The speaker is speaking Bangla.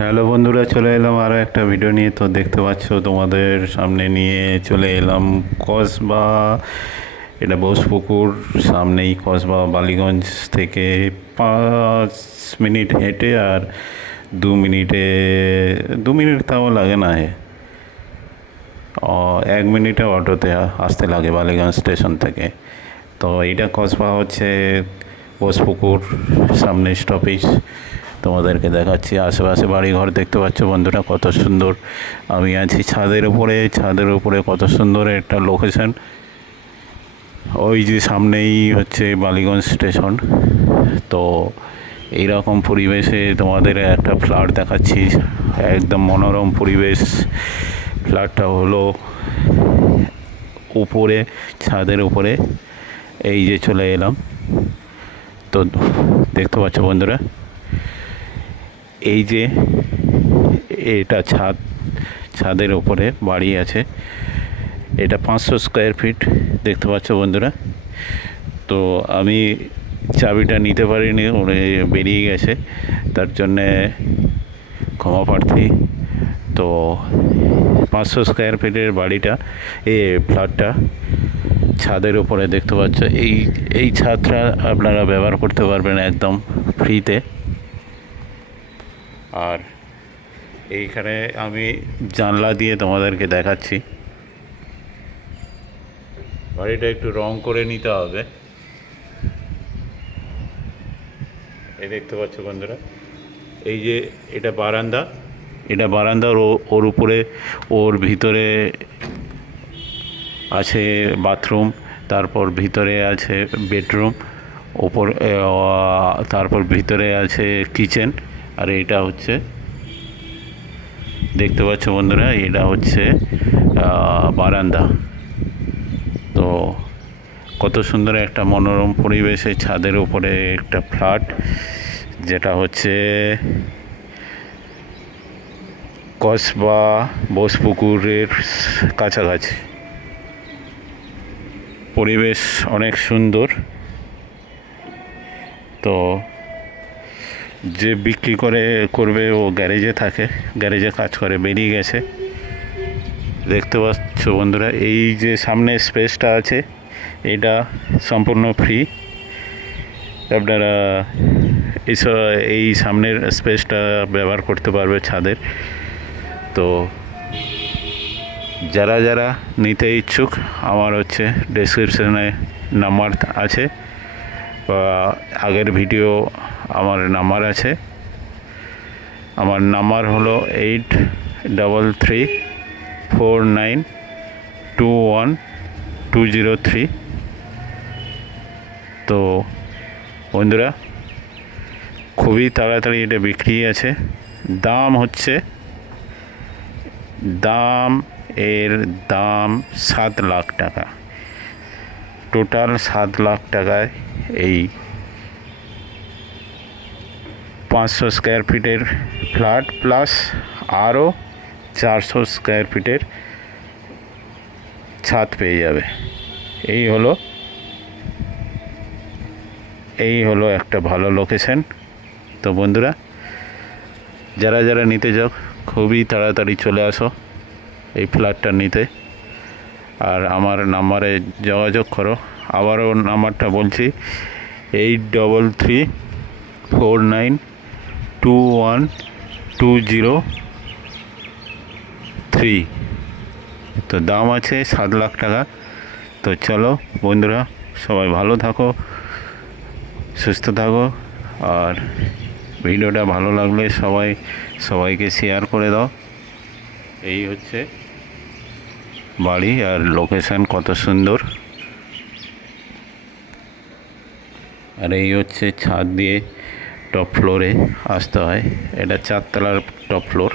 হ্যালো বন্ধুরা, চলে এলাম আরও একটা ভিডিও নিয়ে। তো দেখতে পাচ্ছ তোমাদের সামনে নিয়ে চলে এলাম কসবা। এটা বোসপুকুর সামনেই কসবা, বালিগঞ্জ থেকে 5 মিনিট হেঁটে আর 2 মিনিট তাও লাগে না। 1 মিনিটে অটোতে আসতে লাগে বালিগঞ্জ স্টেশন থেকে। তো এটা কসবা হচ্ছে বোসপুকুর সামনে স্টপেজ। তোমাদেরকে দেখাচ্ছি আশেপাশে বাড়িঘর দেখতে পাচ্ছ বন্ধুরা, কত সুন্দর। আমি আছি ছাদের উপরে কত সুন্দর একটা লোকেশন। ওই যে সামনেই হচ্ছে বালিগঞ্জ স্টেশন। তো এইরকম পরিবেশে তোমাদের একটা ফ্ল্যাট দেখাচ্ছি, একদম মনোরম পরিবেশ। ফ্ল্যাটটা হলো উপরে, ছাদের উপরে। এই যে চলে এলাম, তো দেখতে পাচ্ছ বন্ধুরা, এই যে এটা ছাদের উপরে বাড়ি আছে। এটা 500 স্কোয়ার ফিট দেখতে পাচ্ছ বন্ধুরা। তো আমি চাবিটা নিতে পারিনি, উনি বেরিয়ে গেছে, তার জন্যে ক্ষমা প্রার্থী। তো 500 স্কোয়ার ফিটের বাড়িটা, ফ্ল্যাটটা ছাদের উপরে দেখতে পাচ্ছ। এই ছাদটা আপনারা ব্যবহার করতে পারবেন একদম ফ্রিতে। আর এইখানে আমি জানলা দিয়ে তোমাদেরকে দেখাচ্ছি। বাড়িটা একটু রং করে নিতে হবে। এই দেখতে পাচ্ছ বন্ধুরা, এই যে এটা বারান্দা, ওর উপরে, ওর ভিতরে আছে বাথরুম, তারপর ভিতরে আছে বেডরুম, তারপর ভিতরে আছে কিচেন। আর এটা হচ্ছে, দেখতে পাচ্ছ বন্ধুরা, এটা হচ্ছে বারান্দা। তো কত সুন্দর একটা মনোরম পরিবেশে ছাদের উপরে একটা ফ্ল্যাট, যেটা হচ্ছে কসবা বোসপুকুরের কাছাকাছি। পরিবেশ অনেক সুন্দর। তো যে বিক্রি করবে ও গ্যারেজে কাজ করে, বেরিয়ে গেছে। দেখতে পাচ্ছ বন্ধুরা, এই যে সামনে স্পেসটা আছে, এটা সম্পূর্ণ ফ্রি। আপনারা এই সামনের স্পেসটা ব্যবহার করতে পারবে ছাদের। তো যারা নিতে ইচ্ছুক, আমার হচ্ছে ডেসক্রিপশনে নাম্বার আছে, বা আগের ভিডিও আমার নাম্বার আছে। আমার নাম্বার হলো 8349212203। তো বন্ধুরা, খুবই তাড়াতাড়ি এটা বিক্রি আছে। দাম 7 লাখ টাকা, টোটাল 7 লাখ টাকায় এই 500 স্কোয়ার ফিটের ফ্ল্যাট, প্লাস আরও 400 স্কোয়ার ফিটের ছাদ পেয়ে যাবে। এই হলো একটা ভালো লোকেশন। তো বন্ধুরা, যারা নিতে চাও, খুবই তাড়াতাড়ি চলে আসো এই ফ্ল্যাটটা নিতে। আর আমার নাম্বারে যোগাযোগ করো। আবারও নাম্বারটা বলছি, 8349212203। তো দাম আছে 7 লাখ টাকা। তো চলো বন্ধুরা, সবাই ভালো থাকো, সুস্থ থাকো। আর ভিডিওটা ভালো লাগলে সবাইকে শেয়ার করে দাও। এই হচ্ছে বাড়ি, আর লোকেশন কত সুন্দর। আর এই হচ্ছে ছাদ দিয়ে টপ ফ্লোরে আসতে হয়। এটা 4 তলার টপ ফ্লোর।